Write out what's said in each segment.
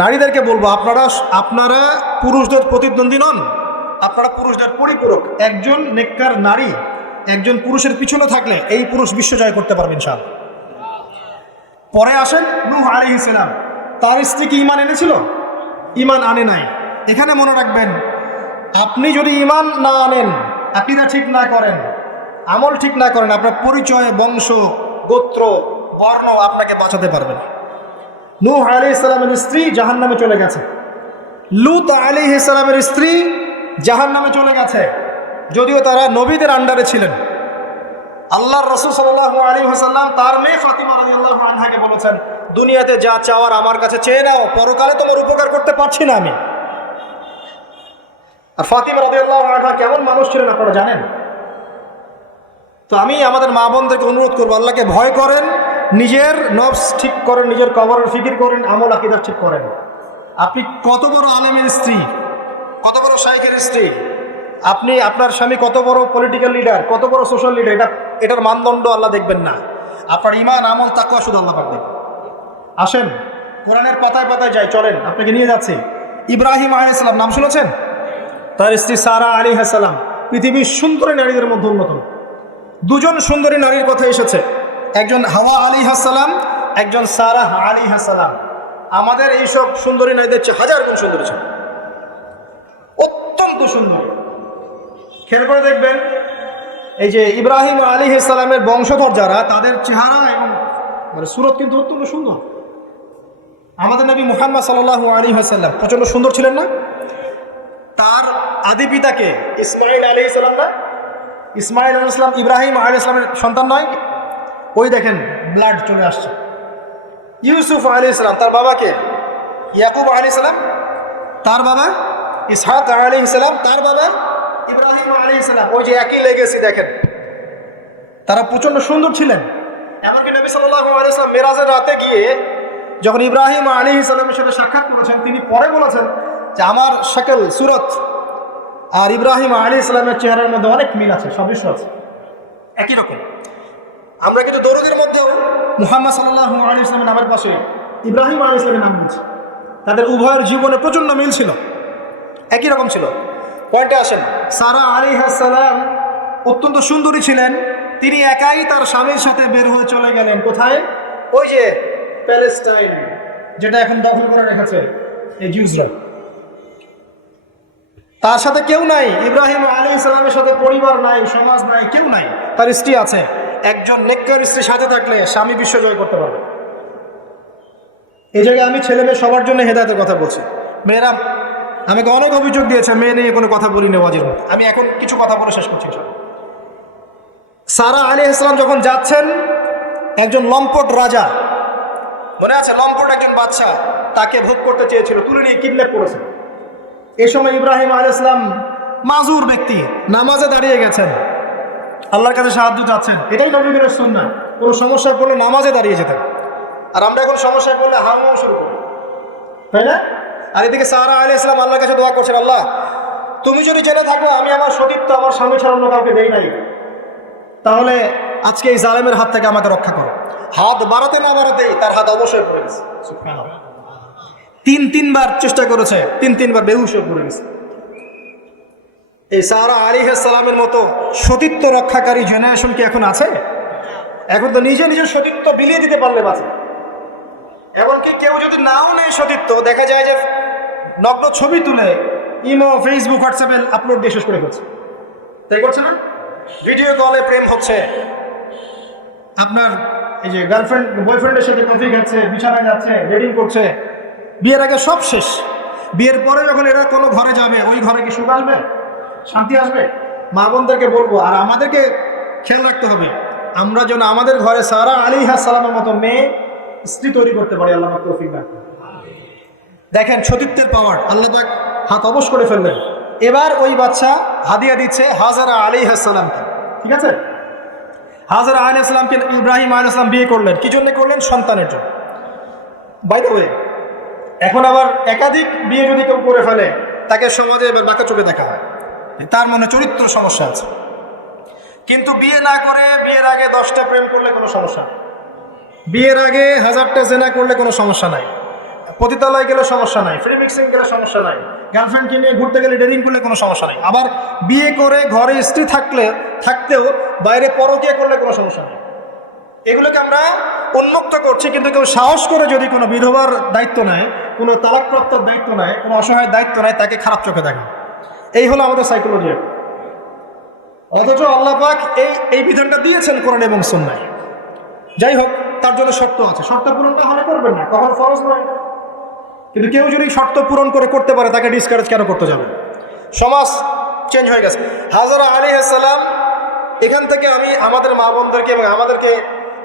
নারীদেরকে বলবো, আপনারা পুরুষদের প্রতিদ্বন্দ্বী নন, আপনারা পুরুষদের পরিপূরক। একজন নেককার নারী একজন পুরুষের পিছনে থাকলে এই পুরুষ বিশ্ব জয় করতে পারবেন ইনশাআল্লাহ। পরে আসেন নূহ আলাইহিস সালাম, তার স্ত্রী কি ঈমান এনেছিল? ঈমান আনে নাই। এখানে মনে রাখবেন, আপনি যদি ঈমান না আনেন, আকীদা ঠিক না করেন, আমল ঠিক না করেন, আপনার পরিচয়, বংশ, গোত্র, বর্ণ আপনাকে বাঁচাতে পারবে না। নূহ আলাইহিস সালামের স্ত্রী জাহান্নামে চলে গেছে, লূত আলাইহিস সালামের স্ত্রী জাহান্নামে চলে গেছে, যদিও তারা নবীদের আন্ডারে ছিলেন। আল্লাহর রাসূল সাল্লাল্লাহু আলাইহি ওয়াসাল্লাম তার মেয়ে ফাতিমা রাদিয়াল্লাহু আনহাকে বলেছেন, দুনিয়াতে যা চাওয়ার আমার কাছে চেয়ে নাও, পরকালে তোমার উপকার করতে পারছি না আমি। আর ফাতিমা রাদিয়াল্লাহু আনহা কেমন মানুষ ছিলেন আপনারা জানেন? তো আমি আমাদের মা বোনদেরকে অনুরোধ করবো, আল্লাহকে ভয় করেন, নিজের নফস ঠিক করেন, নিজের কবরের ফিকির করেন, আমল আকীদা ঠিক করেন। আপনি কত বড় আলেমের স্ত্রী, কত বড় শাইখের স্ত্রী, আপনি আপনার স্বামী কত বড় পলিটিক্যাল লিডার, কত বড় সোশ্যাল লিডার, এটার মানদণ্ড আল্লাহ দেখবেন না। আপনার ঈমান, আমল, তাকওয়া শুধু আল্লাহ পাক দেখবেন। আসেন কোরআনের পাতায় পাতায় যাই, চলেন আপনাকে নিয়ে যাচ্ছি। ইব্রাহিম আলাইহিস সালাম নাম শুনেছেন? তার স্ত্রী সারা আলাইহিস সালাম পৃথিবীর সুন্দরী নারীদের মধ্যে অন্যতম। দুজন সুন্দরী নারীর কথা এসেছে, একজন হাওয়া আলাইহিস সালাম, একজন সারা আলাইহিস সালাম। আমাদের এইসব সুন্দরী নারীদের চেয়ে হাজার গুণ সুন্দরী ছিল, অত্যন্ত সুন্দরী। খেয়াল করে দেখবেন, এই যে ইব্রাহিম আলাইহিস সালামের বংশধর যারা, তাদের চেহারা এবং সুরত কিন্তু অত্যন্ত সুন্দর। আমাদের নবী মুহাম্মদ সাল্লাল্লাহু আলাইহি ওয়াসাল্লাম প্রচন্ড সুন্দর ছিলেন না? তার আদি পিতাকে ইসমাইল আলাইহিস সালাম না? ইসমাইল আলাইহিস সালাম ইব্রাহিম আলাইহিস সালামের সন্তান নয়? ওই দেখেন ব্লাড চলে আসছে। ইউসুফ আলাইহিস সালাম, তার বাবাকে ইয়াকুব আলাইহিস সালাম, তার বাবা ইসহাক আলাইহিস সালাম, তার বাবা ইব্রাহিম আলাইহিস সালাম, ওই যে একই লেগেসি দেখেন। তারা প্রচন্ড সুন্দর ছিলেন। এমনকি নবী সাল্লাল্লাহু আলাইহি ওয়াসাল্লাম মেরাজের রাতে গিয়ে যখন ইব্রাহিম আলাইহিস সালামের সাথে সাক্ষাৎ করেছেন, তিনি পরে বলেছেন যে আমার শাকল, সুরত আর ইব্রাহিম আলাইহিস সালামের চেহারার মধ্যে অনেক মিল আছে, সাদৃশ্য আছে, একই রকম। আমরা কিন্তু দরুদের মধ্যেও মুহাম্মদ সাল্লাল্লাহু আলাইহি ওয়াসাল্লামের নামের পাশে ইব্রাহিম আলাইহিস সালামের নাম বলছি। তাদের উভয়ের জীবনে প্রচন্ড মিল ছিল, একই রকম ছিল। পয়েন্টে আসেন, সারা আলাইহিস সালাম অত্যন্ত সুন্দরী ছিলেন। তিনি একাই তার স্বামীর সাথে বের হয়ে চলে গেলেন কোথায়? ওই যে প্যালেস্টাইন, যেটা এখন দখল করে রেখেছে এই জিউসরা। তার সাথে কেউ নাই, ইব্রাহিম আলাইহিস সালামের সাথে পরিবার নাই, সমাজ নাই, কেউ নাই। তার স্ত্রী আছে। একজন নেককার স্ত্রী সাথে থাকলে স্বামী বিশ্ব জয় করতে পারবে। এই জায়গায় আমি ছেলে মেয়ে সবার জন্য হেদায়েতের কথা বলছি। মেয়েরা আমাকে অনেক অভিযোগ দিয়েছে, মেয়ে নিয়ে কোনো কথা বলি না ওয়াজির মধ্যে। আমি এখন কিছু কথা বলে শেষ করছি। সারা আলাইহিস সালাম যখন যাচ্ছেন, একজন লম্পট রাজা, মনে আছে, লম্পট একজন বাদশা তাকে ভোগ করতে চেয়েছিল, তুলে নিয়ে কিডন্যাপ করেছে। এই সময় ইব্রাহিম আলাইহিস সালাম মাজুর ব্যক্তি, নামাজে দাঁড়িয়ে গেছেন, আল্লাহর কাছে সাহায্য চাচ্ছেন। এটাই নবীদের সুন্নাহ। কোনো সমস্যায় পড়লে নামাজে দাঁড়িয়ে যেতেন। আর আমরা এখন সমস্যায় পড়লে হাওয়া শুরু করি, তাই না? আর এদিকে সারা আলাইহিস সালাম আল্লাহর কাছে দোয়া করছেন, আল্লাহ তুমি যদি জেনে থাকো আমি আমার সতীত্ব আমার স্বামী ছাড়া অন্য কাউকে দেই নাই, তাহলে আজকে এই জালেমের হাত থেকে আমাকে রক্ষা করো। হাত বাড়াতে না বাড়াতেই তার হাত অবশ্যই পড়ে গেছে। সুবহানাল্লাহ। তিনবার চেষ্টা করেছে, তিনবার বেহুশ হয়ে পড়ে গেছে। এই সারা আলাইহিস সালামের মতো সতীত্ব রক্ষাকারী জেনারেশন কি এখন আছে? এখন তো নিজে নিজের সতীত্ব বিলিয়ে দিতে পারলে বাঁচে। এমনকি কেউ যদি নাও নেই সতীত্ব, দেখা যায় যে নগ্ন ছবি তুলে ইমো, ফেসবুক, হোয়াটসঅ্যাপে আপলোড দিয়ে শেষ করে ফেলছে। তাই করছে না? ভিডিও কলে প্রেম হচ্ছে, আপনার এই যে গার্লফ্রেন্ড বয়ফ্রেন্ডের সাথে কফি খাচ্ছে, বিছানায় যাচ্ছে, ডেটিং করছে। বিয়ের আগে সব শেষ, বিয়ের পরে যখন এরা কোনো ঘরে যাবে, ওই ঘরে কি সুখ আসবে, শান্তি আসবে? মা বোনদেরকে বলবো, আর আমাদেরকে খেয়াল রাখতে হবে, আমরা যেন আমাদের ঘরে সারা আলাইহিস সালামের মতো মেয়ে স্ত্রী তৈরি করতে পারি। আল্লাহ তৌফিক দান। দেখেন সতীত্বের পাওয়ার, আল্লাহ পাক হাত অবশ করে ফেললেন। এবার ওই বাচ্চা হাদিয়া দিচ্ছে হাজারা আলাইহিস সালামকে। ঠিক আছে, হাজারা আলাইহিস সালামকে ইব্রাহিম আলাইহিস সালাম বিয়ে করলেন। কি জন্য করলেন? সন্তানের জন্য। বাই দ্য ওয়ে, এখন আবার একাধিক বিয়ে যদি কেউ করে ফেলে, তাকে সমাজে এবার বাঁকা চোখে দেখা হয়, তার মনে চরিত্র সমস্যা আছে। কিন্তু বিয়ে না করে বিয়ের আগে 10টা প্রেম করলে কোনো সমস্যা নেই, বিয়ের আগে 1000টা জেনা করলে কোনো সমস্যা নাই। পতিতালয় গেলে সমস্যা নাই, ফ্রি মিক্সিং গেলে সমস্যা নাই, গার্লফ্রেন্ডকে নিয়ে ঘুরতে গেলে ডেটিং করলে কোনো সমস্যা নাই, আবার বিয়ে করে ঘরে স্ত্রী থাকতেও বাইরে পরকীয়া করলে কোনো সমস্যা নেই। এগুলোকে আমরা উন্মুক্ত করছি, কিন্তু কেউ সাহস করে যদি কোনো বিধবার দায়িত্ব নেয়, কোনো তালাকপ্রাপ্তর দায়িত্ব নেয়, কোনো অসহায় দায়িত্ব নেয়, তাকে খারাপ চোখে দেখে। এই হলো আমাদের সাইকোলজি। অথচ আল্লাহ পাক এই বিধানটা দিয়েছেন কোরআন এবং সুন্নাহয়। যাই হোক, তার জন্য শর্ত আছে, শর্ত পূরণটা হলে করবেন না, কখন ফরজ নয়। কিন্তু কেউ যদি শর্ত পূরণ করতে পারে, তাকে ডিসকারেজ কেন করতে যাবে? সমাজ চেঞ্জ হয়ে গেছে। হাজরা আলাইহিস সালাম, এখান থেকে আমি আমাদের মা বোনদেরকে এবং আমাদেরকে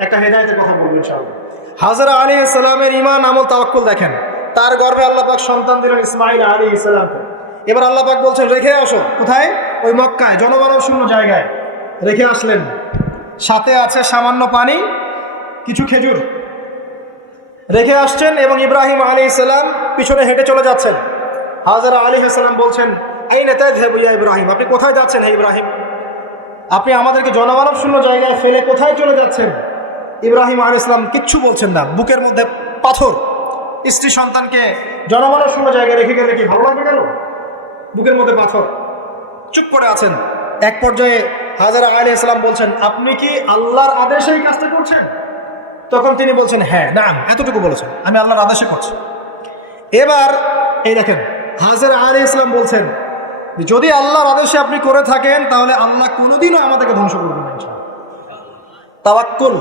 একটা হেদায়েতের কথা বলবো ইনশাআল্লাহ। হাজরা আলাইহিস সালামের ঈমান, আমল, তাওয়াক্কুল দেখেন। তার গর্ভে আল্লাহ পাক সন্তান দিলেন ইসমাঈল আলাইহিস সালামকে। এবার আল্লাহ পাক বলছেন রেখে আসো। কোথায়? ওই মক্কায়, জনমানব শূন্য জায়গায় রেখে আসলেন। সাথে আছে সামান্য পানি, কিছু খেজুর রেখে আসছেন, এবং ইব্রাহিম আলাইহিস সালাম পিছনে হেঁটে চলে যাচ্ছেন। হাজরা আলাইহিস সালাম বলছেন, আইনা তাযহাবু ইয়া ইব্রাহিম, আপনি কোথায় যাচ্ছেন হে ইব্রাহিম? আপনি আমাদেরকে জনমানব শূন্য জায়গায় ফেলে কোথায় চলে যাচ্ছেন? ইব্রাহিম আলাইহিস সালাম কিচ্ছু বলছেন না, বুকের মধ্যে পাথর। স্ত্রী সন্তানকে জনমানব শূন্য জায়গায় রেখে গেলে কি ভালো লাগবে? কেন? বুকের মধ্যে পাথর, চুপ করে আছেন। এক পর্যায়ে হাজরা আলাইহিস সালাম বলছেন, আপনি কি আল্লাহর আদেশে এই কাজটা করছেন? তখন তিনি বলছেন, হ্যাঁ, নাম, এতটুকু বলেছেন, আমি আল্লাহর আদেশে করছি। এবার এই দেখেন, হাজরা আলাইহিস সালাম বলছেন, যদি আল্লাহর আদেশে আপনি করে থাকেন, তাহলে আল্লাহ কোনোদিনও আমাদেরকে ধ্বংস করবেন না ইনশাআল্লাহ। তাওয়াক্কুল।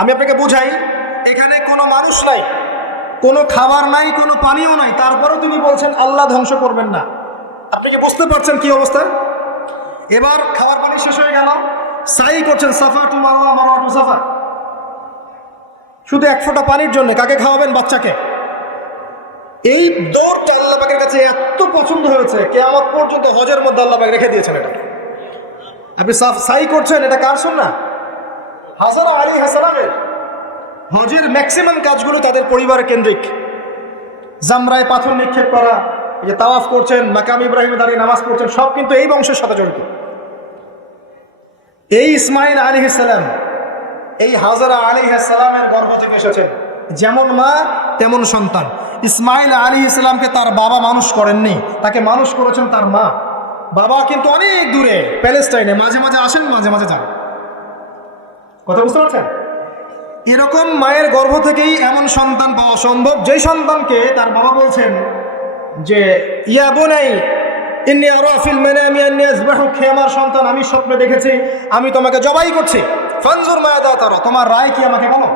আমি আপনাকে বুঝাই, এখানে কোনো মানুষ নাই, কোনো খাবার নাই, কোনো পানিও নাই, তারপরেও তিনি বলছেন আল্লাহ ধ্বংস করবেন না। আপনি কি বুঝতে পারছেন কি অবস্থা? এবার খাবার পানি শেষ হয়ে গেল, সাই করছেন সাফা টু মারওয়া, মারওয়া টু সাফা, শুধু এক ফোঁটা পানির জন্য। কাকে খাওয়াবেন? বাচ্চাকে। এই দৌড়টা আল্লাহ পাকের কাছে এত পছন্দ হয়েছে, কিয়ামত পর্যন্ত হজের মধ্যে আল্লাহ পাক রেখে দিয়েছেন এটা। আপনি সাই করছেন, এটা কার সুন্নাহ? হাজরা আলাইহিস সালামের। হজের ম্যাক্সিমাম কাজগুলো তাদের পরিবার কেন্দ্রিক। জামরায় পাথর নিক্ষেপ করা, এই যে তাওয়াফ করছেন, মাকাম ইব্রাহিমে দাঁড়িয়ে নামাজ পড়ছেন, সব কিন্তু এই বংশের সাথে জড়িত। এই ইসমাঈল আলাইহিস সালাম, এই হাজরা আলাইহিস সালামের গর্ভ থেকে এসেছেন। যেমন মা তেমন সন্তান। ইসমাঈল আলাইহিস সালামকে তার বাবা মানুষ করেননি, তাকে মানুষ করেছেন তার মা। বাবা কিন্তু অনেক দূরে, প্যালেস্টাইনে, মাঝে মাঝে আসেন, মাঝে মাঝে যান। কথা বুঝতে পারছেন? এরকম মায়ের গর্ভ থেকেই এমন সন্তান পাওয়া সম্ভব, যেই সন্তানকে তার বাবা বলছেন যে, ইয়া বুনাই ইন্নী আরা ফিল মানামি আন্নী আযবাহুক, হে আমার সন্তান, আমি স্বপ্নে দেখেছি আমি তোমাকে জবাই করছি। ফানজুর মাযা তারা, তোমার রায় কি আমাকে বলো।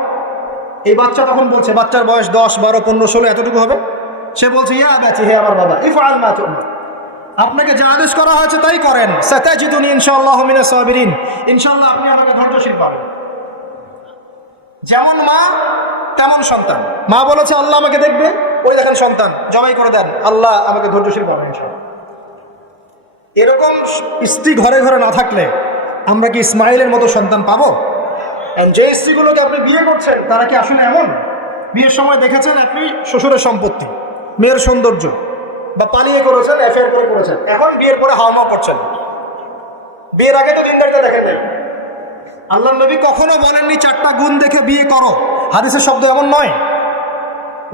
এই বাচ্চা তখন বলছে, বাচ্চার বয়স 10, 12, 15, 16 এতটুকু হবে। সে বলছে, ইয়া আবাতি, হে আমার বাবা, ইফআল মা তু'মার, আপনাকে যা আদেশ করা হয়েছে তাই করেন। সাতাজিদুনি ইনশাআল্লাহু মিনাস সাবিরিন, ইনশাআল্লাহ আপনি আমাকে ধৈর্যশীল পাবেন। যেমন মা তেমন সন্তান। মা বলেছে আল্লাহ আমাকে দেখবে, ওই দেখেন সন্তান, জবাই করে দেন, আল্লাহ আমাকে ধৈর্যশীল পাবেন ইনশাআল্লাহ। এরকম স্ত্রী ঘরে ঘরে না থাকলে আমরা কি ইসমাইলের মতো সন্তান পাবো? যে স্ত্রীগুলোকে আপনি বিয়ে করছেন, তারা কি আসলে এমন? বিয়ের সময় দেখেছেন আপনি শ্বশুরের সম্পত্তি, মেয়ের সৌন্দর্য, বা পালিয়ে করেছেন, অ্যাফেয়ার করে করেছেন, এখন বিয়ের পরে হাওয়া করছেন। বিয়ের আগে তো দিনদারিতা দেখেন নাই। আল্লাহ নবী কখনো বলেননি 4টা গুণ দেখে বিয়ে করো, হাদিসের শব্দ এমন নয়।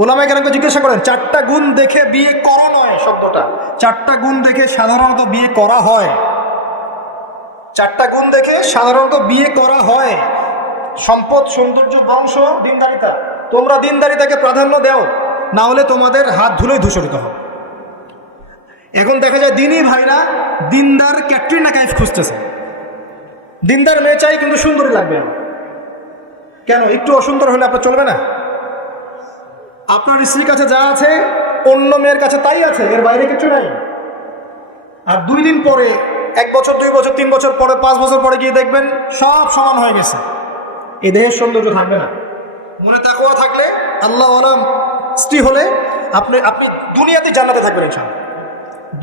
ওলামায়ে কেরামকে জিজ্ঞাসা করেন, 4টা গুণ দেখে বিয়ে করো নয় শব্দটা, 4টা গুণ দেখে সাধারণত বিয়ে করা হয়। 4টা গুণ দেখে সাধারণত বিয়ে করা হয়। সম্পদ, সৌন্দর্য, বংশ, দিনদারিতা। তোমরা দিনদারিতাকে প্রাধান্য দাও, না হলে তোমাদের হাত ধুলোই ধূসরিত হবে। এখন দেখা যায় দিনই ভাইরা দিনদার ক্যাটরিনা কাইফ খুঁজতেছে। দিনদার মেয়ে চাই, কিন্তু সুন্দরী লাগবে না। কেন? একটু অসুন্দর হলে আপনার চলবে না? আপনার স্ত্রীর কাছে যা আছে অন্য মেয়ের কাছে তাই আছে, এর বাইরে কিছু নাই। আর 2 দিন পরে, 1 বছর, 2 বছর, 3 বছর পরে, 5 বছর পরে গিয়ে দেখবেন সব সমান হয়ে গেছে। এই দেহের সৌন্দর্য থাকবে না। মনে তাকওয়া থাকলে, আল্লাহ ওয়ালা স্ত্রী হলে আপনি দুনিয়াতে জান্নাতে থাকবেন ইনশাআল্লাহ।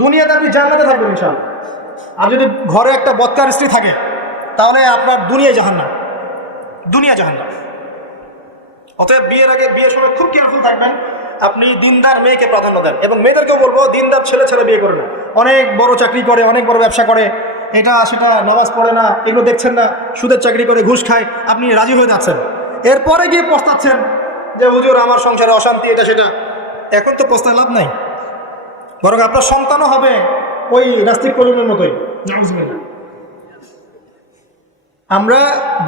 দুনিয়াতে আপনি জান্নাতে থাকবেন ইনশাআল্লাহ। আর যদি ঘরে একটা বদকার স্ত্রী থাকে, তাহলে আপনার দুনিয়া জাহান্নাম, দুনিয়া জাহান্নাম। অতএব বিয়ের আগে, বিয়ের সময় খুব কেয়ারফুল থাকবেন। আপনি দিনদার মেয়েকে প্রাধান্য দেন, এবং মেয়েদেরকেও বলবো দিনদার ছেলে বিয়ে করে না। অনেক বড় চাকরি করে, অনেক বড় ব্যবসা করে, এটা সেটা, নামাজ পড়ে না, এগুলো দেখছেন না, সুদের চাকরি করে, ঘুষ খায়, আপনি রাজি হয়ে যাচ্ছেন। এরপরে গিয়ে পস্তাচ্ছেন যে হুজুর আমার সংসারে অশান্তি এটা সেটা, এখন তো প্রস্তাব লাভ নাই, বরং আপনার সন্তানও হবে ওই নাস্তিক কলিমের মতোই। আমরা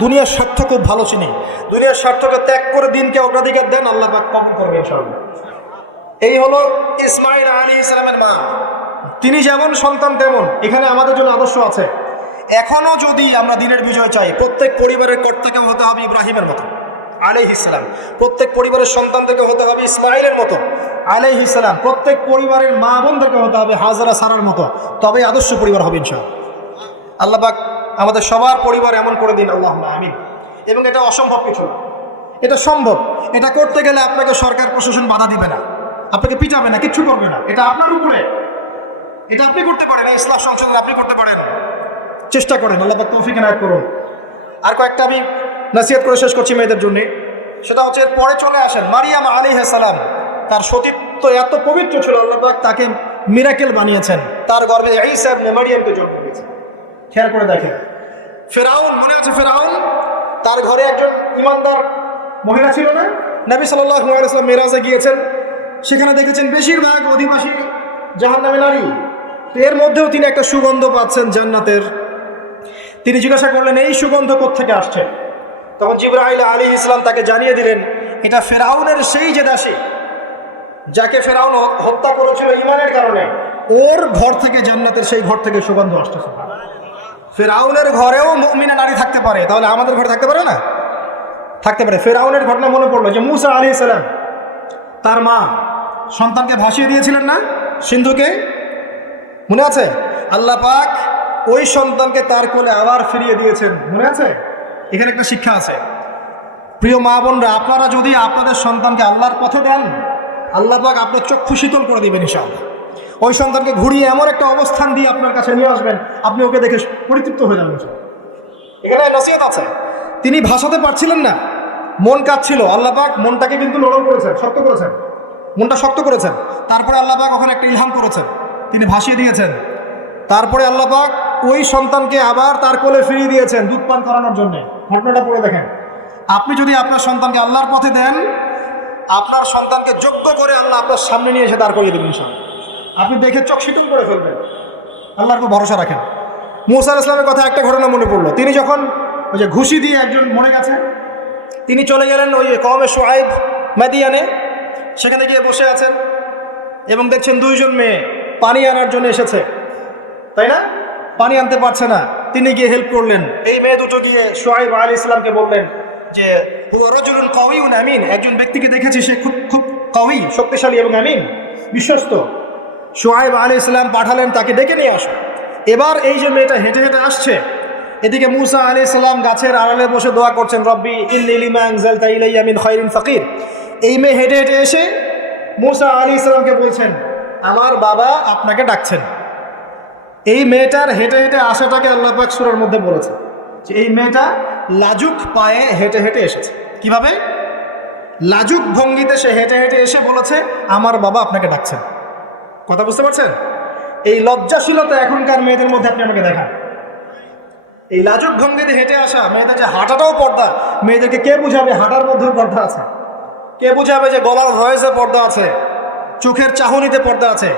দুনিয়ার স্বার্থ খুব ভালো চিনি, দুনিয়ার স্বার্থকে ত্যাগ করে দিনকে অগ্রাধিকার দেন, আল্লাহ পাক কবুল করবেন ইনশাআল্লাহ। এই হলো ইসমাইল আলাইহিস সালামের মা, তিনি যেমন সন্তান তেমন এখানে আমাদের জন্য আদর্শ আছে। এখনো যদি আমরা দিনের বিজয় চাই, প্রত্যেক পরিবারের কর্তাকে হতে হবে ইব্রাহিমের মতো আলাইহিস সালাম, প্রত্যেক পরিবারের সন্তানদেরকে হতে হবে ইসমাইলের মতো আলাইহিস সালাম, প্রত্যেক পরিবারের মা বোনদেরকে হতে হবে হাজরা সারার মতো, তবেই আদর্শ পরিবার হবে ইনশাআল্লাহ। আল্লাহ পাক আমাদের সবার পরিবার এমন করে দিন, আল্লাহুম্মা আমিন। এবং এটা অসম্ভব কিছু না, এটা সম্ভব। এটা করতে গেলে আপনাকে সরকার প্রশাসন বাধা দিবে না, আপনাকে পিটাবে না, কিচ্ছু করবে না, এটা আপনার উপরে, এটা আপনি করতে পারেন, ইসলাম সংশোধন আপনি করতে পারেন, চেষ্টা করেন, আল্লাহ পাক তৌফিক এনায়েত করুন। আর কয়েকটা আমি নসিহত করে শেষ করছি মেয়েদের জন্য, সেটা হচ্ছে পরে চলে আসেন মারিয়াম আলাইহিস সালাম, তার সতীত্ব এত পবিত্র ছিল, আল্লাহ পাক তাকে মিরাকেল বানিয়েছেন, তার গর্ভে ঈসা ইবনে মারিয়ামকে জন্ম দিয়েছেন। খেয়াল করে দেখেন, ফেরাউন, মনে আছে ফেরাউন, তার ঘরে একজন ইমানদার মহিলা ছিল না? নবী সাল্লাল্লাহু আলাইহি ওয়াসাল্লাম মেরাজে গিয়েছেন, সেখানে দেখেছেন বেশিরভাগ অধিবাসী জাহান্নামী নারী, এর মধ্যেও তিনি একটা সুগন্ধ পাচ্ছেন জান্নাতের। তিনি জিজ্ঞাসা করলেন এই সুগন্ধ কোত্থেকে আসছে? তখন জিবরাইল আলাইহিস সালাম তাকে জানিয়ে দিলেন, এটা ফেরাউনের সেই যে দাসী যাকে ফেরাউন হত্যা করেছিল ঈমানের কারণে, ওর ঘর থেকে, জান্নাতের সেই ঘর থেকে সুগন্ধ আসতেছে। ফেরাউনের ঘরেও মুমিনা নারী থাকতে পারে, তাহলে আমাদের ঘরে থাকতে পারে না? থাকতে পারে। ফেরাউনের ঘটনা মনে পড়লো যে মুসা আলাইহিস সালাম, তার মা সন্তানকে ভাসিয়ে দিয়েছিলেন না সিন্ধুকে, মনে আছে? আল্লাহ পাক ওই সন্তানকে তার কোলে আবার ফিরিয়ে দিয়েছেন, মনে আছে? এখানে একটা শিক্ষা আছে। প্রিয় মা বোনরা, আপনারা যদি আপনাদের সন্তানকে আল্লাহর পথে দেন, আল্লাহ পাক আপনার চক্ষু শীতল করে দিবেন ইনশাআল্লাহ। ওই সন্তানকে ঘুরিয়ে এমন একটা অবস্থান দিয়ে আপনার কাছে নিয়ে আসবেন, আপনি ওকে দেখে পরিতৃপ্ত হয়ে যাবেন। এখানে নসিহত আছে, তিনি ভাসাতে পারছিলেন না, মন কাঁদছিল, আল্লাহ পাক মনটাকে কিন্তু নরম করেছেন, শক্ত করেছেন, মনটা শক্ত করেছেন। তারপরে আল্লাহ পাক ওখানে একটা ইলহাম করেছেন, তিনি ভাসিয়ে দিয়েছেন। তারপরে আল্লাহ পাক ওই সন্তানকে আবার তার কোলে ফিরিয়ে দিয়েছেন দুধ পান করানোর জন্য। ঘটনাটা পড়ে দেখেন। আপনি যদি আপনার সন্তানকে আল্লাহর পথে দেন, আপনার সন্তানকে যোগ্য করে আল্লাহ আপনার সামনে নিয়ে এসে দাঁড় করিয়ে দেবেন ইনশাআল্লাহ। আপনি দেখে চোখ শীতল করে ফেলবেন, আল্লাহর উপর ভরসা রাখেন। মুসা আলাইহিস সালামের কথা একটা ঘটনা মনে পড়লো। তিনি যখন ওই যে ঘুষি দিয়ে একজন মরে গেছে, তিনি চলে গেলেন ওই কওমে শুআইব মাদিয়ানে, সেখানে গিয়ে বসে আছেন এবং দেখছেন দুইজন মেয়ে পানি আনার জন্য এসেছে, তাই না? পানি আনতে পারছে না, তিনি গিয়ে হেল্প করলেন। এই মেয়ে দুটো গিয়ে শুআইব আলাইহিস সালামকে বললেন যে হুয়া রাজুলুন কাওয়িউন আমিন, একজন ব্যক্তিকে দেখেছি সে খুব কাওয়ি, শক্তিশালী এবং আমিন, বিশ্বস্ত। শুআইব আলাইহিস সালাম পাঠালেন তাকে ডেকে নিয়ে আসো। এবার এই যে মেয়েটা হেঁটে হেঁটে আসছে, এদিকে মুসা আলাইহিস সালাম গাছের আড়ালে বসে দোয়া করছেন, রব্বি ইন্নী লিমা আনজালতা ইলাইয়া মিন খায়রিন ফাকির। এই মেয়ে হেঁটে হেঁটে এসে মুসা আলাইহিস সালামকে বলছেন, আমার বাবা আপনাকে ডাকছেন। এই মেয়েটার হেঁটে হেঁটে আসাটাকে আল্লাহ পাক সূরার মধ্যে বলেছে যে এই মেয়েটা লাজুক পায়ে হেঁটে হেঁটে এসেছে। কিভাবে? লাজুক ভঙ্গিতে সে হেঁটে হেঁটে এসে বলেছে, আমার বাবা আপনাকে ডাকছেন। কথা বুঝতে পারছেন? এই লজ্জাশীলতা এখনকার মেয়েদের মধ্যে আপনি আমাকে দেখান। এই লাজুক ভঙ্গিতে হেঁটে আসা মেয়েদের যে হাঁটাটাও পর্দা, মেয়েদেরকে কে বুঝাবে হাঁটার মধ্যেও পর্দা আছে? কে বুঝাবে যে গলার ভয়েসে পর্দা আছে, চোখের চাহনিতে পর্দা আছে?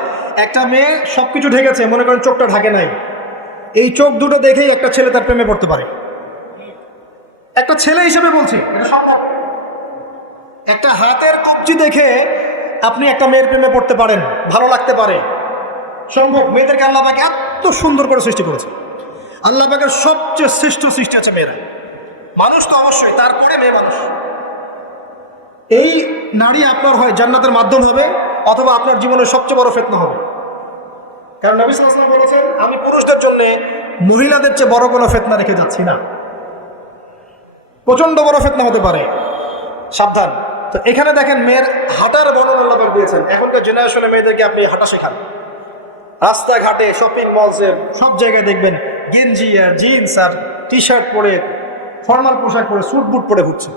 একটা মেয়ে সব কিছু ঢেকেছে, মনে করেন চোখটা ঢাকে নাই, এই চোখ দুটো দেখেই একটা ছেলে তার প্রেমে পড়তে পারে। একটা ছেলে হিসেবে বলছি, এটা সম্ভব। একটা হাতের কবজি দেখে আপনি একটা মেয়ের প্রেমে পড়তে পারেন, ভালো লাগতে পারে, সম্ভব। মেয়েদেরকে আল্লাহ পাক এত সুন্দর করে সৃষ্টি করেছে। আল্লাহ পাকের সবচেয়ে শ্রেষ্ঠ সৃষ্টি আছে মেয়েরা। মানুষ তো অবশ্যই, তারপরে মেয়ে মানুষ। এই নারী আপনার হয় জান্নাতের মাধ্যম হবে, অথবা আপনার জীবনের সবচেয়ে বড় ফিতনা হবে। কারণ নবী সাল্লাল্লাহু আলাইহি ওয়াসাল্লাম বলেছেন, আমি পুরুষদের জন্য মহিলাদের চেয়ে বড় কোনো ফিতনা রেখে যাচ্ছি না। প্রচন্ড বড় ফিতনা হতে পারে, সাবধান। তো এখানে দেখেন মেয়ের হাঁটার বর্ণনা আল্লাহ পাক দিয়েছেন। এখনকার জেনারেশনে মেয়েদেরকে আপনি হাঁটা শেখান, রাস্তাঘাটে, শপিং মলসে, সব জায়গায় দেখবেন গেঞ্জি আর জিন্স আর টি শার্ট পরে, ফর্মাল পোশাক পরে, স্যুট বুট পরে ঘুরছে।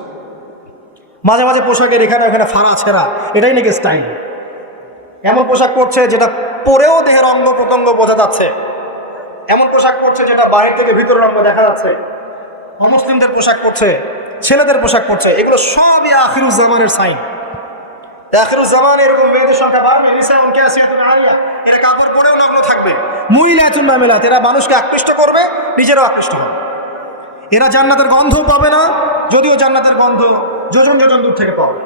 মাঝে মাঝে পোশাকের এখানে এখানে ফাড়া ছেঁড়া, এটাই নাকি স্টাইল। এমন পোশাক পরছে যেটা পরেও দেহের অঙ্গ প্রত্যঙ্গ বোঝা যাচ্ছে, এমন পোশাক পরছে যেটা বাইরে থেকে ভিতরের অঙ্গ দেখা যাচ্ছে। অমুসলিমদের পোশাক পরছে, ছেলেদের পোশাক পরছে, এগুলো সবই আখিরুজ্জামানের সাইন। আখিরুজ্জামান এরকম মেয়েদের সংখ্যা বাড়বে, নিসাউন কাসিয়াতুন আরিয়া, এরা কাপড় পরেও নগ্ন থাকবে, মুইলাতুন মামিলাত, এরা মানুষকে আকৃষ্ট করবে, নিজেরাও আকৃষ্ট হবে। এরা জান্নাতের গন্ধ পাবে না, যদিও জান্নাতের গন্ধ যোজন যোজন দূর থেকে পাবে।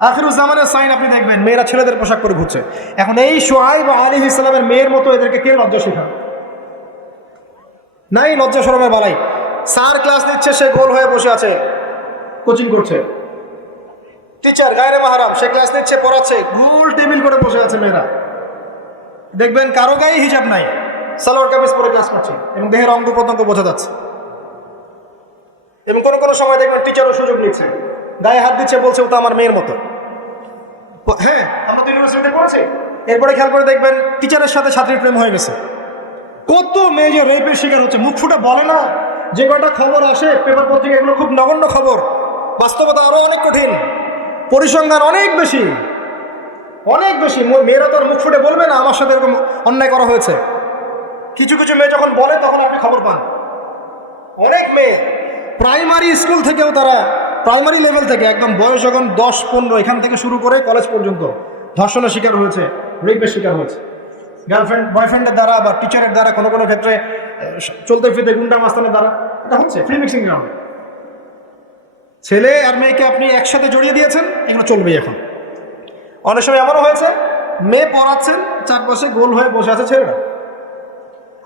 আখিরুজ্জামানের সাইন আপনি দেখবেন, মেয়েরা ছেলেদের পোশাক পরে ঘুরছে। এখন এই শুআইব আলাইহিস সালামের মেয়ের মতো এদেরকে কে লজ্জা শেখাবে? নাই লজ্জা শরমের বালাই। স্যার ক্লাস নিচ্ছে, সে গোল হয়ে বসে আছে, কোচিং করছে। টিচার গায়রে মাহরাম, সে ক্লাস নিচ্ছে, পড়াচ্ছে, গোল টেবিল করে বসে আছে মেয়েরা। দেখবেন কারো গায়ে হিজাব নাই, সালোয়ার কামিজ পরে ক্লাস করছে এবং দেহের অঙ্গ প্রত্যঙ্গ বোঝা যাচ্ছে। এবং কোনো কোনো সময় দেখবেন টিচারও সুযোগ নিচ্ছে, গায়ে হাত দিচ্ছে, বলছে ও তো আমার মেয়ের মতো। হ্যাঁ, আমরা তো ইউনিভার্সিটিতে পড়েছি। এরপরে খেয়াল করে দেখবেন টিচারের সাথে ছাত্রীর প্রেম হয়ে গেছে। কত মেয়ে যে রেপের শিকার হচ্ছে, মুখ ফুটে বলে না। যে কটা খবর আসে পেপার পত্রিকা, এগুলো খুব নগণ্য খবর, বাস্তবতা আরো অনেক কঠিন, পরিসংখ্যান অনেক বেশি, অনেক বেশি। মেয়েরা তো আর মুখ ফুটে বলবে না আমার সাথে এরকম অন্যায় করা হয়েছে। কিছু কিছু মেয়ে যখন বলে তখন আপনি খবর পান। অনেক মেয়ে প্রাইমারি স্কুল থেকেও, তারা প্রাইমারি লেভেল থেকে একদম বয়স যখন 10-15 এখান থেকে শুরু করে কলেজ পর্যন্ত ধর্ষণের শিকার হয়েছে, রেপের শিকার হয়েছে, গার্লফ্রেন্ড বয়ফ্রেন্ডের দ্বারা বা টিচারের দ্বারা, কোনো কোনো ক্ষেত্রে চলতে ফিরতে গুন্ডা মাস্তানের দ্বারা। এটা হচ্ছে ফ্রি মিক্সিং গ্রাউন্ড। ছেলে আর মেয়েকে আপনি একসাথে জড়িয়ে দিয়েছেন, এগুলো চলবেই। এখন অনেক সময় এমনও হয়েছে, মেয়ে পড়াচ্ছেন, চারপাশে গোল হয়ে বসে আছে ছেলেরা।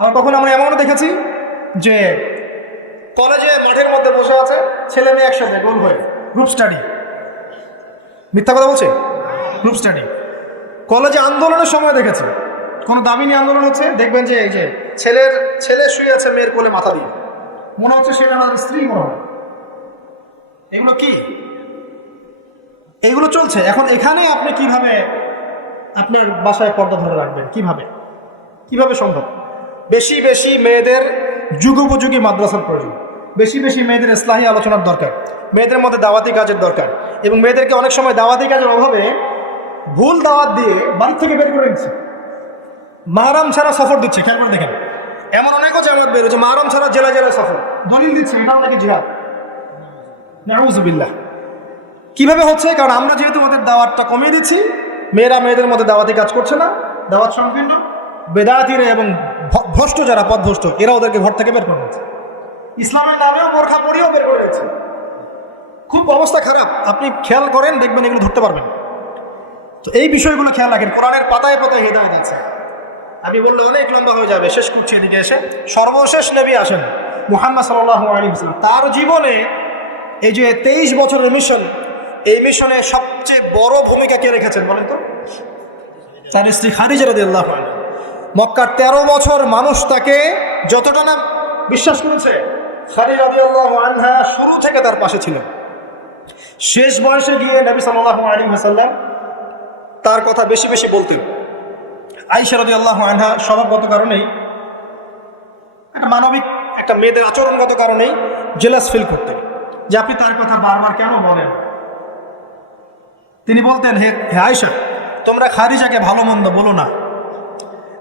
আর তখন আমরা এমনও দেখেছি যে কলেজে মাঠের মধ্যে বসে আছে ছেলে মেয়ে একসাথে গোল হয়ে, গ্রুপ স্টাডি। মিথ্যা কথা বলছে? Group study. কলেজে আন্দোলনের সময় দেখেছি, কোনো দাবি নিয়ে আন্দোলন হচ্ছে, দেখবেন যে এই যে ছেলে শুয়ে আছে মেয়ের কোলে মাথা দিয়ে, মনে হচ্ছে সে আমাদের স্ত্রী মনে হয়। এগুলো কি? এগুলো চলছে। এখন এখানে আপনি কিভাবে আপনার বাসায় পর্দা ধরে রাখবেন? কিভাবে সম্ভব? বেশি বেশি মেয়েদের যুগোপযোগী মাদ্রাসার প্রয়োজন, বেশি বেশি মেয়েদের ইসলাহি আলোচনার দরকার, মেয়েদের মধ্যে দাওয়াতি কাজের দরকার। এবং মেয়েদেরকে অনেক সময় দাওয়াতি কাজের অভাবে ভুল দাওয়াত দিয়ে বাড়ি থেকে বের করে দিচ্ছে, মাহরাম ছাড়া সফর দিচ্ছে। খেয়াল করে দেখেন, এমন অনেকও জামাত বের হচ্ছে মাহরাম ছাড়া জেলা জেলায় সফর, দলিল দিচ্ছে এটাও নাকি জিহাদ। নাউযুবিল্লাহ। কিভাবে হচ্ছে? কারণ আমরা যেহেতু ওদের দাওয়াতটা কমিয়ে দিচ্ছি, মেয়েরা মেয়েদের মধ্যে দাওয়াতি কাজ করছে না, দাওয়াত সংকীর্ণ, বেদাতিরা এবং ভ্রষ্ট যারা পথভ্রষ্ট, এরা ওদেরকে ঘর থেকে বের করে দিচ্ছে, ইসলামের নামেও বোরখা পরিয়েও বের করে দিচ্ছে। খুব অবস্থা খারাপ। আপনি খেয়াল করেন, দেখবেন এগুলো ধরতে পারবেন। তো এই বিষয়গুলো খেয়াল রাখেন। কোরআনের পাতায় পাতায় হেদায়েত আছে। আমি বললে অনেক লম্বা হয়ে যাবে, শেষ করছি এদিকে এসে। সর্বশেষ নবী আসেন মুহাম্মদ সাল্লাল্লাহু আলাইহি ওয়াসাল্লাম। তার জীবনে এই যে 23 বছরের মিশন, এই মিশনে সবচেয়ে বড় ভূমিকা কে রেখেছেন বলেন তো? তার স্ত্রী খাদিজা রাদিয়াল্লাহু আনহা। মক্কার 13 বছর মানুষ তাকে যতটা না বিশ্বাস করেছে, খাদিজা রাদিয়াল্লাহু আনহা শুরু থেকে তার পাশে ছিলেন। শেষ বয়সে গিয়ে নবী সাল্লাল্লাহু আলাইহি ওয়াসাল্লাম তার কথা বেশি বেশি বলতেন। আয়েশা রাদিয়াল্লাহু আনহা স্বভাবগত কারণেই, একটা মানবিক, একটা মেয়েদের আচরণগত কারণেই জেলাস ফিল করতেন যে আপনি তার কথা বারবার কেন বলেন। তিনি বলতেন, হে আয়েশা, তোমরা খাদিজাকে ভালো মন্দ বলো না।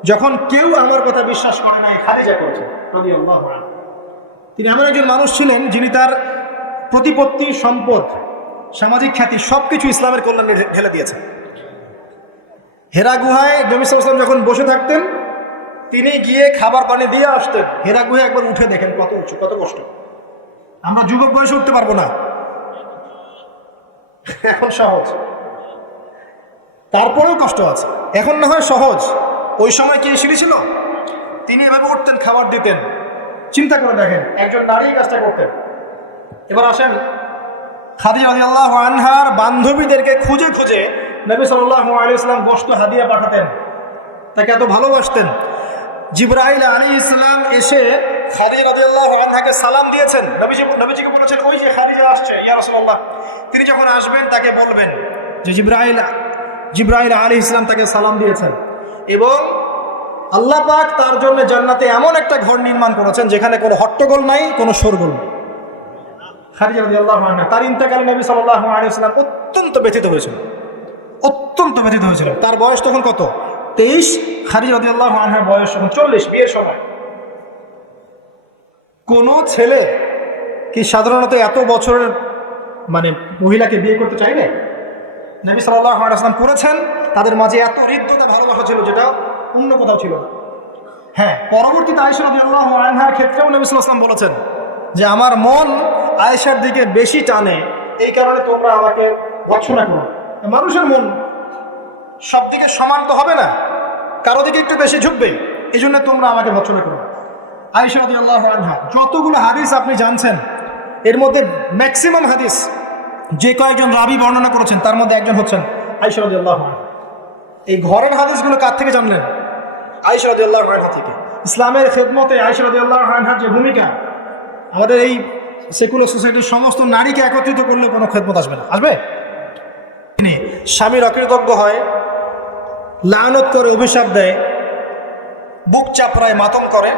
যখন কেউ আমার কথা বিশ্বাস করে নাই, খাদিজা করেছে রাদিয়াল্লাহু আনহা। তিনি এমন একজন মানুষ ছিলেন যিনি তার প্রতিপত্তি, সম্পদ, সামাজিক খ্যাতি সবকিছু ইসলামের কল্যাণে ঢেলে দিয়েছেন। হেরা গুহায় নবী সাল্লাল্লাহু আলাইহি ওয়াসাল্লাম যখন বসে থাকতেন, তিনি গিয়ে খাবার পানি দিয়ে আসতেন। হেরা গুহায় একবার উঠে দেখেন কত উঁচু, কত কষ্ট। আমরা যুবক বয়সে উঠতে পারবো না, এখন সহজ, তারপরেও কষ্ট আছে। এখন না হয় সহজ, ওই সময় কি সিঁড়ি ছিল? তিনি এভাবে উঠতেন, খাবার দিতেন। চিন্তা করে দেখেন, একজন নারী কাজটা করতেন। এবার আসেন, খাদিজা রাদিয়াল্লাহু আনহার বান্ধবীদেরকে খুঁজে খুঁজে নবী সাল্লাল্লাহু আলাইহি ওয়াসাল্লাম গোশত হাদিয়া পাঠাতেন, তাকে এত ভালোবাসতেন। জিবরাইল আলাইহিস সালাম এসে খাদিজা রাদিয়াল্লাহু আনহাকে সালাম দিয়েছেন। নবীজিকে বলেছেন, ওই যে খাদিজা আসছে ইয়া রাসূলুল্লাহ, তিনি যখন আসবেন তাকে বলবেন যে জিবরাইল আলাইহিস সালাম তাকে সালাম দিয়েছেন। এবং আল্লাহ পাক তার জন্য জান্নাতে এমন একটা ঘর নির্মাণ করেছেন যেখানে কোনো হট্টগোল নাই, কোনো শোরগোল নাই। খাদিজা রাদিয়াল্লাহু আনহা, তার ইন্তেকালে নবী সাল্লাল্লাহু আলাইহি ওয়াসাল্লাম অত্যন্ত ব্যথিত হয়েছিলেন, অত্যন্ত ব্যথিত হয়েছিলেন। তার বয়স তখন কত? 23। খাদিজা রাদিয়াল্লাহু আনহার বয়স তখন 40, বিয়ের সময়। কোন ছেলে কি সাধারণত এত বছরের মানে মহিলাকে বিয়ে করতে চাইবে? নবী সাল্লাল্লাহু আলাইহি ওয়াসাল্লাম করেছেন, তাদের মাঝে এত হৃদ্যতা ভালোবাসা ছিল যেটা অন্য কোথাও ছিল না। হ্যাঁ, পরবর্তীতে আয়েশা রাদিয়াল্লাহু আনহার ক্ষেত্রেও নবী সাল্লাল্লাহু আলাইহি ওয়াসাল্লাম বলেছেন যে আমার মন আয়েশার দিকে বেশি টানে, এই কারণে তোমরা আমাকে ভৎসনা করো। মানুষের মন সব দিকে সমান তো হবে না, কারো দিকে একটু বেশি ঝুঁকবে, এই জন্য তোমরা আমাকে ভৎসনা করো। আয়েশা রাদিয়াল্লাহু আনহা যতগুলো হাদিস আপনি জানছেন এর মধ্যে ম্যাক্সিমাম হাদিস যে কয়েকজন রাবি বর্ণনা করেছেন তার মধ্যে একজন হচ্ছেন আয়েশা রাদিয়াল্লাহু আনহা। এই ঘরের হাদিসগুলো কার থেকে জানলেন? আয়েশা রাদিয়াল্লাহু আনহা থেকে। ইসলামের খেদমতে আয়েশা রাদিয়াল্লাহু আনহার যে ভূমিকা, আমাদের এই সেকুলার সোসাইটির সমস্ত নারীকে একত্রিত করলে কোনো খেদমত আসবে না। আসবে? স্বামীর অকৃতজ্ঞ হয়, লানত করে, অভিশাপ দেয়, বুক চাপড়ায়, মাতম করে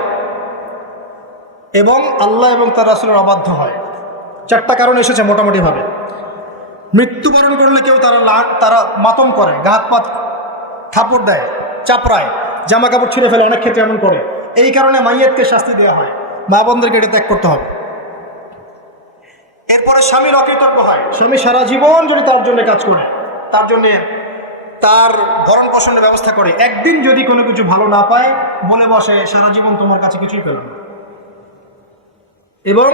এবং আল্লাহ এবং তার রাসূলের অবাধ্য হয়। 4টা কারণ এসেছে মোটামুটি ভাবে। মৃত্যুবরণ করলে কেউ তারা মাতম করে, গাত পাত থাপড় দেয়, চাপড়ায়, জামা কাপড় ছুঁড়ে ফেলে, অনেক ক্ষেত্রে এমন করে। এই কারণে মাইয়াতকে শাস্তি দেওয়া হয়, মা বোনদেরকে এটা ত্যাগ করতে হবে। এরপরে স্বামীর অকৃতজ্ঞ হয়, স্বামী সারা জীবন যদি তার জন্য কাজ করে, তার জন্যে তার ভরণ পোষণের ব্যবস্থা করে, একদিন যদি কোনো কিছু ভালো না পায় বলে বসে সারা জীবন তোমার কাছে কিছুই পেল না, এবং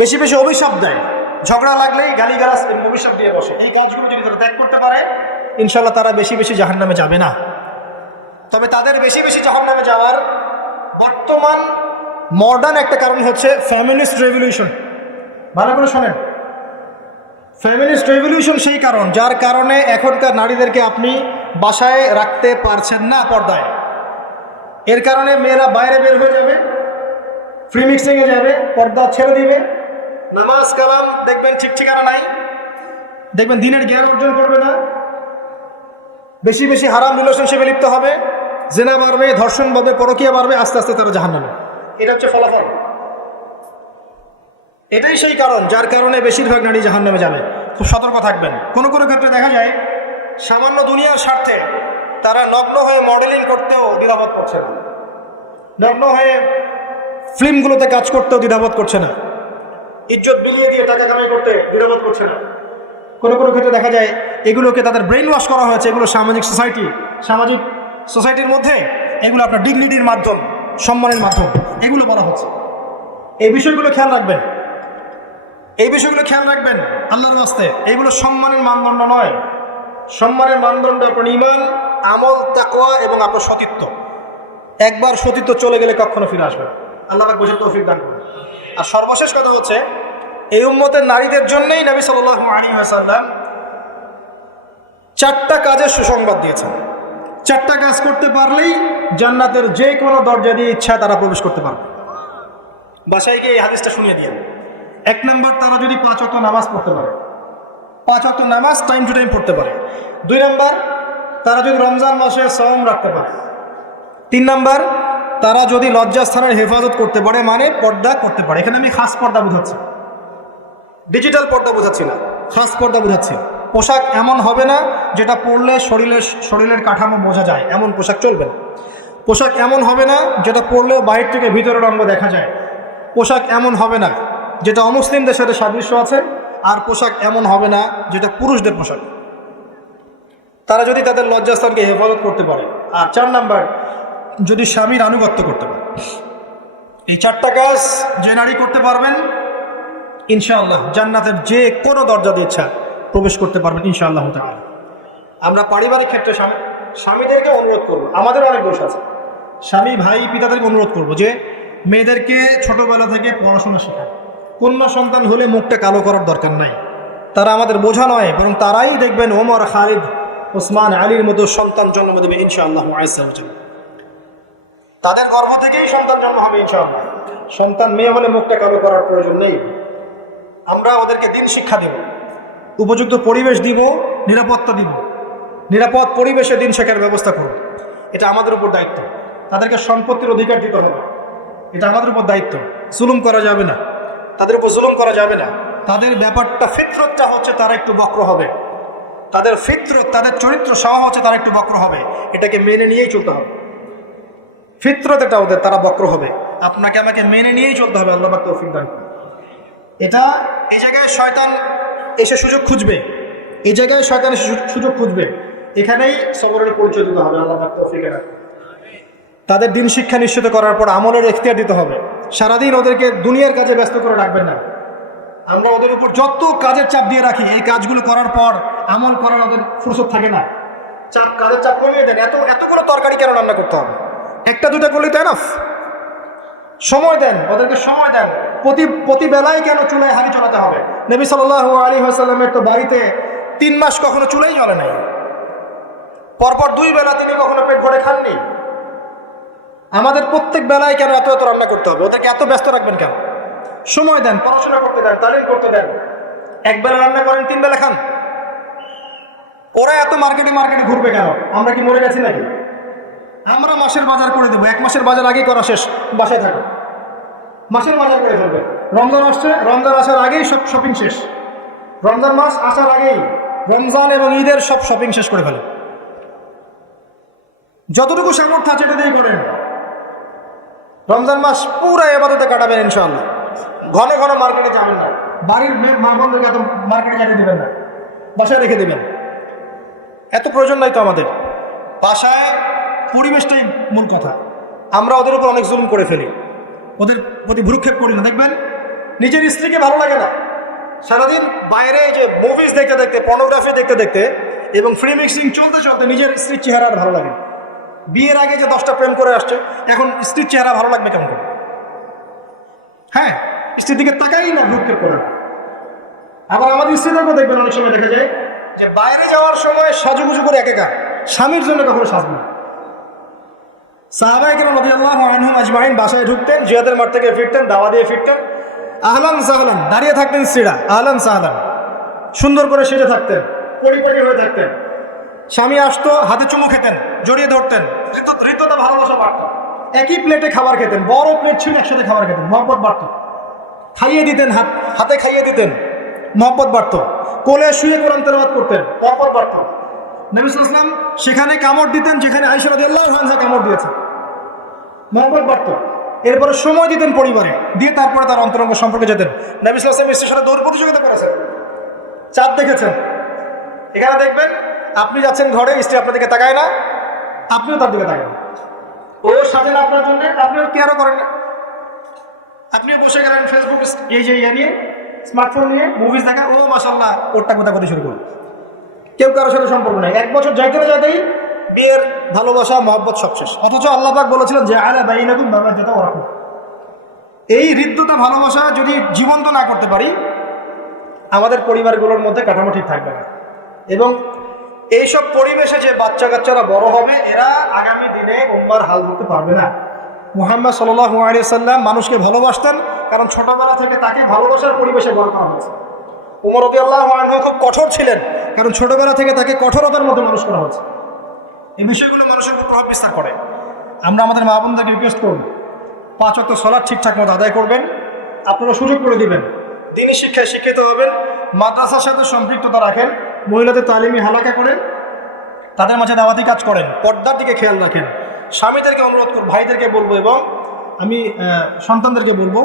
বেশি বেশি অভিশাপ দেয়, ঝগড়া লাগলেই গালিগালাজ অভিশাপ দিয়ে বসে। এই কাজগুলো যদি তারা ত্যাগ করতে পারে ইনশাল্লাহ তারা বেশি বেশি জাহান্নামে যাবে না। তবে তাদের বেশি বেশি জাহান্নামে যাওয়ার বর্তমান মডার্ন একটা কারণ হচ্ছে ফেমিনিস্ট রেভলিউশন। ভালো করে শোনেন, ফেমিনিস্ট রেভলিউশন সেই কারণ যার কারণে এখনকার নারীদেরকে আপনি বাসায় রাখতে পারছেন না পর্দায়। এর কারণে মেয়েরা বাইরে বের হয়ে যাবে, ফ্রি মিক্সিংয়ে যাবে, পর্দা ছেড়ে দিবে, নামাজ কালাম দেখবেন ঠিক ঠিকানা নাই, দেখবেন দিনের জ্ঞান অর্জন করবে না, বেশি বেশি হারাম রিলেশনশিপে লিপ্ত হবে, জেনা বাড়বে, ধর্ষণ বাড়বে, পরকীয়া বাড়বে, আস্তে আস্তে তারা জাহান্নামে। এটা হচ্ছে ফলাফল। এটাই সেই কারণ যার কারণে বেশিরভাগ নারী জাহান্নামে যাবে। খুব সতর্ক থাকবেন। কোনো কোনো ক্ষেত্রে দেখা যায় সামান্য দুনিয়ার স্বার্থে তারা নগ্ন হয়ে মডেলিং করতেও দ্বিধাবোধ করছে না, নগ্ন হয়ে ফিল্মগুলোতে কাজ করতেও দ্বিধাবোধ করছে না, ইজ্জত বিলিয়ে দিয়ে টাকা কামাই করতে দ্বিধাবোধ করছে না। কোনো কোনো ক্ষেত্রে দেখা যায় এগুলোকে তাদের ব্রেন ওয়াশ করা হয়েছে, এগুলো সামাজিক সোসাইটির মধ্যে এগুলো আপনার ডিগনিটির মাধ্যম, সম্মানের মাধ্যম, এগুলো বলা হচ্ছে। এই বিষয়গুলো খেয়াল রাখবেন, এই বিষয়গুলো খেয়াল রাখবেন আল্লাহর ওয়াস্তে। এইগুলো সম্মানের মানদণ্ড নয়। সম্মানের মানদণ্ড আপনার ঈমান, আমল, তাকওয়া এবং আপনার সতীত্ব। একবার সতীত্ব চলে গেলে কখনো ফিরে আসবে। আল্লাহ পাক বুঝে তৌফিক দান করুন। আর সর্বশেষ কথা হচ্ছে এই উম্মতের নারীদের জন্যই নবী সাল্লাল্লাহু আলাইহি ওয়াসাল্লাম 4টা কাজের সুসংবাদ দিয়েছেন। 4টা কাজ করতে পারলেই জান্নাতের যে কোনো দরজা দিয়ে ইচ্ছা তারা প্রবেশ করতে পারবে। বাসায় গিয়ে এই হাদিসটা শুনিয়ে দিন। 1 নম্বর, তারা যদি 5 ওয়াক্ত নামাজ পড়তে পারে, 5 ওয়াক্ত নামাজ টাইম টু টাইম পড়তে পারে। 2 নম্বর, তারা যদি রমজান মাসে সাওম রাখতে পারে। 3 নম্বর, তারা যদি লজ্জাস্থানের হেফাজত করতে পারে, মানে পর্দা করতে পারে। এখানে আমি খাস পর্দা বোঝাচ্ছি, ডিজিটাল পর্দা বোঝাচ্ছি না, খাস পর্দা বোঝাচ্ছি। পোশাক এমন হবে না যেটা পরলে শরীরের কাঠামো বোঝা যায়, এমন পোশাক চলবে না। পোশাক এমন হবে না যেটা পরলেও বাইরে থেকে ভিতরের অঙ্গ দেখা যায়। পোশাক এমন হবে না যেটা অমুসলিমদের সাথে সাদৃশ্য আছে। আর পোশাক এমন হবে না যেটা পুরুষদের পোশাক। তারা যদি তাদের লজ্জাস্থানকে হেফাজত করতে পারে। আর 4 নম্বর, যদি স্বামীর আনুগত্য করতে পারে। এই 4টা কাজ যে নারী করতে পারবেন ইনশাআল্লাহ জান্নাতের যে কোনো দরজা দিয়ে ইচ্ছা প্রবেশ করতে পারবেন ইনশাআল্লাহ তাআলা। আমরা পারিবারিক ক্ষেত্রে স্বামীদেরকে অনুরোধ করবো, আমাদের অনেক দোষ আছে, স্বামী ভাই পিতাদেরকে অনুরোধ করবো যে মেয়েদেরকে ছোটবেলা থেকে পড়াশোনা শেখায়। কন্যা সন্তান হলে মুখটা কালো করার দরকার নাই, তারা আমাদের বোঝা নয়, বরং তারাই দেখবেন ওমর, খালিদ, ওসমান, আলীর মতো সন্তান জন্ম দেবে ইনশাআল্লাহ। তাদের গর্ভ থেকেই সন্তান জন্ম হবে ইনশাআল্লাহ। সন্তান মেয়ে হলে মুখটা কালো করার প্রয়োজন নেই। আমরা ওদেরকে দিন শিক্ষা দেব, উপযুক্ত পরিবেশ দিব, নিরাপত্তা দিব, নিরাপদ পরিবেশে দিন শেখার ব্যবস্থা করব। এটা আমাদের উপর দায়িত্ব। তাদেরকে সম্পত্তির অধিকার দিতে হবে, এটা আমাদের উপর দায়িত্ব। জুলুম করা যাবে না, তাদের উপর জুলুম করা যাবে না। তাদের ব্যাপারটা ফিতরতটা হচ্ছে তারা একটু বক্র হবে, তাদের ফিতরত, তাদের চরিত্র স্বভাব হচ্ছে তারা একটু বক্র হবে। এটাকে মেনে নিয়েই চলতে হবে। ফিতরত এটা ওদের, তারা বক্র হবে, আপনাকে আমাকে মেনে নিয়েই চলতে হবে। আল্লাহ পাক তৌফিক দান করুন। এটা এই জায়গায় শয়তান এসে সুযোগ খুঁজবে, এই জায়গায় শয়তান এসে সুযোগ খুঁজবে, এখানেই সবরের পরিচয় দিতে হবে। আল্লাহ তৌফিক রাখে। তাদের দিন শিক্ষা নিশ্চিত করার পর আমলের এখতিয়ার দিতে হবে। সারাদিন ওদেরকে দুনিয়ার কাজে ব্যস্ত করে রাখবেন না। আমরা ওদের উপর যত কাজের চাপ দিয়ে রাখি, এই কাজগুলো করার পর আমল করার ওদের ফুরসত থাকে না। কাজের চাপ কমিয়ে দেন। এতগুলো তরকারি কেন রান্না করতে হবে? একটা দুটা করলেই তো এনাফ। সময় দেন, ওদেরকে সময় দেন। প্রতি বেলায় কেন চুলায় হাঁড়ি চলাতে হবে? নবী সাল্লাল্লাহু আলাইহি ওয়াসাল্লামের তো বাড়িতে 3 মাস কখনো চুলাই জ্বলে নাই। পরপর 2 বেলা তিনি কখনো পেট ভরে খাননি। আমাদের প্রত্যেক বেলায় কেন এত রান্না করতে হবে? ওদেরকে এত ব্যস্ত রাখবেন কেন? সময় দেন, পড়াশোনা করতে দেন, তালিম করতে দেন। 1 বেলা রান্না করেন, 3 বেলা খান। ওরা এত মার্কেটে ঘুরবে কেন? আমরা কি মরে গেছি নাকি? আমরা মাসের বাজার করে দেবো, 1 মাসের বাজার আগেই করা শেষ, বাসায় থাকো। মাসের বাজার করে ফেলবে। রমজান আসছে, রমজান আসার আগেই সব শপিং শেষ। রমজান মাস আসার আগেই রমজান এবং ঈদের সব শপিং শেষ করে ফেলে। যতটুকু সামর্থ্য আছে এটা দিয়ে করেন। রমজান মাস পুরো ইবাদতে কাটাবেন ইনশাআল্লাহ। ঘন ঘন মার্কেটে যাবেন না। বাড়ির মা বোনদেরকে এত মার্কেটে যেতে দেবেন না, বাসায় রেখে দেবেন। এত প্রয়োজন নাই তো আমাদের। বাসায় পরিবেশটাই মূল কথা। আমরা ওদের উপর অনেক জুলুম করে ফেলি, ওদের প্রতি ভ্রুক্ষেপ করি না। দেখবেন নিজের স্ত্রীকে ভালো লাগে না, সারাদিন বাইরে যে মুভিজ দেখতে দেখতে, পর্নোগ্রাফি দেখতে দেখতে এবং ফ্রি মিক্সিং চলতে চলতে নিজের স্ত্রীর চেহারা আর ভালো লাগে না। বিয়ের আগে যে 10টা প্রেম করে আসছে, এখন স্ত্রীর চেহারা ভালো লাগবে কেমন করে? হ্যাঁ, স্ত্রীর দিকে তাকাই না, ভ্রুক্ষেপ করে না। আবার আমাদের স্ত্রীদেরকেও দেখবেন অনেক সময় দেখা যায় যে বাইরে যাওয়ার সময় সাজুগুজু করে একেকার, স্বামীর জন্য কখনো সাজবে না। সাহাবায়ে কেরাম রাদিয়াল্লাহু আনহুম আজমাইন বাসায় ঢুকতেন, জিহাদের মাঠ থেকে ফিরতেন, দাওয়া দিয়ে ফিরতেন, আহলান সাহলান দাঁড়িয়ে থাকতেন স্ত্রীরা, আহলান সাহলান সুন্দর করে সেজে থাকতেন, পরিপাটি হয়ে থাকতেন। স্বামী আসতো, হাতে চুমু খেতেন, জড়িয়ে ধরতেন, হৃদ্যতা ভালোবাসা বাড়ত। একই প্লেটে খাবার খেতেন, বড় প্লেট ছিল, একসাথে খাবার খেতেন, মহব্বত বাড়ত। খাইয়ে দিতেন, হাতে খাইয়ে দিতেন, মহব্বত বাড়ত। কোলে শুয়ে কোরআন তেলাওয়াত করতেন, মহব্বত বাড়ত। নবী সাল্লাল্লাহু আলাইহি ওয়াসাল্লাম সেখানে কামড় দিতেন যেখানে আয়েশা রাদিয়াল্লাহু আনহা কামড় দিয়েছে, মহব্বত বাড়ত। এরপরে সময় দিতেন পরিবারে, দিয়ে তারপরে তার অন্তরঙ্গ সম্পর্কে যেতেন। নবী সাল্লাল্লাহু আলাইহি ওয়াসাল্লাম স্ত্রীর সাথে দৌড় প্রতিযোগিতা করেছেন, চাঁদ দেখেছেন। এখানে দেখবেন আপনি যাচ্ছেন ঘরে, স্ত্রী আপনার দিকে তাকায় না, আপনিও তার দিকে তাকান। ও সাজেন আপনার জন্য, আপনিও কেয়ারও করেন না। আপনিও বসে গেলেন ফেসবুক এই যে নিয়ে, স্মার্টফোন নিয়ে মুভিজ দেখা, ও মাশাআল্লাহ ওরটা কথা বলতে শুরু করুন। কেউ কারোর সাথে সম্পর্ক নেই। 1 বছর যাইতে না যাইতেই বিয়ের ভালোবাসা মহব্বত সব শেষ। অথচ আল্লাহ পাক বলেছিলেন যে আলা বাইনাকুম মাওয়াজ্জাতা ওয়া রাহমা। এই হৃদ্যতা ভালোবাসা যদি জীবন্ত না করতে পারি, আমাদের পরিবারগুলোর মধ্যে কাঠামো ঠিক থাকবে না। এবং এইসব পরিবেশে যে বাচ্চা কাচ্চারা বড় হবে, এরা আগামী দিনে উম্মার হাল ধরতে পারবে না। মুহাম্মদ সাল্লাল্লাহু আলাইহি সাল্লাম মানুষকে ভালোবাসতেন, কারণ ছোটবেলা থেকে তাকে ভালোবাসার পরিবেশে বড় করা হয়েছে। ওমর রাদিয়াল্লাহু আনহু খুব কঠোর ছিলেন, কারণ ছোটবেলা থেকে তাকে কঠোরতার মধ্যে মানুষ করা হয়েছে। এই বিষয়গুলো মানুষের উপর প্রভাব বিস্তার করে। আমরা আমাদের মা বোনদেরকে রিকোয়েস্ট করব, 5 ওয়াক্ত সালাত ঠিকঠাক মতো আদায় করবেন। আপনারা সুযোগ করে দিবেন, দ্বীনি শিক্ষায় শিক্ষিত হবেন, মাদ্রাসার সাথে সম্পৃক্ততা রাখেন, মহিলাদের তালিমি হালাকা করেন, তাদের মাঝে দাওয়াতি কাজ করেন, পর্দার দিকে খেয়াল রাখেন। স্বামীদেরকে অনুরোধ করব, ভাইদেরকে বলবো এবং আমি সন্তানদেরকে বলবো,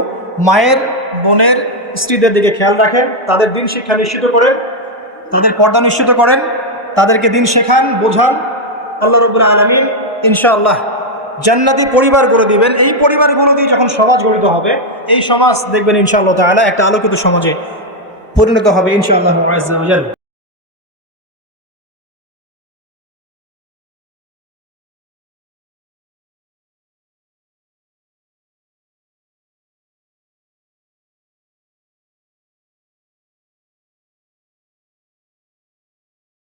মায়ের, বোনের, স্ত্রীদের দিকে খেয়াল রাখেন, তাদের দিন শিক্ষা নিশ্চিত করেন, তাদের পর্দা নিশ্চিত করেন, তাদেরকে দিন শেখান, বোঝান। আল্লাহ রাব্বুল আলামিন ইনশাআল্লাহ জান্নাতি পরিবার গড়ে দিবেন। এই পরিবারগুলো দিয়ে যখন সমাজ গঠিত হবে, এই সমাজ দেখবেন ইনশাআল্লাহ তাআলা একটা আলোকিত সমাজে পরিণত হবে ইনশাআল্লাহ আযজা ওয়া জাল।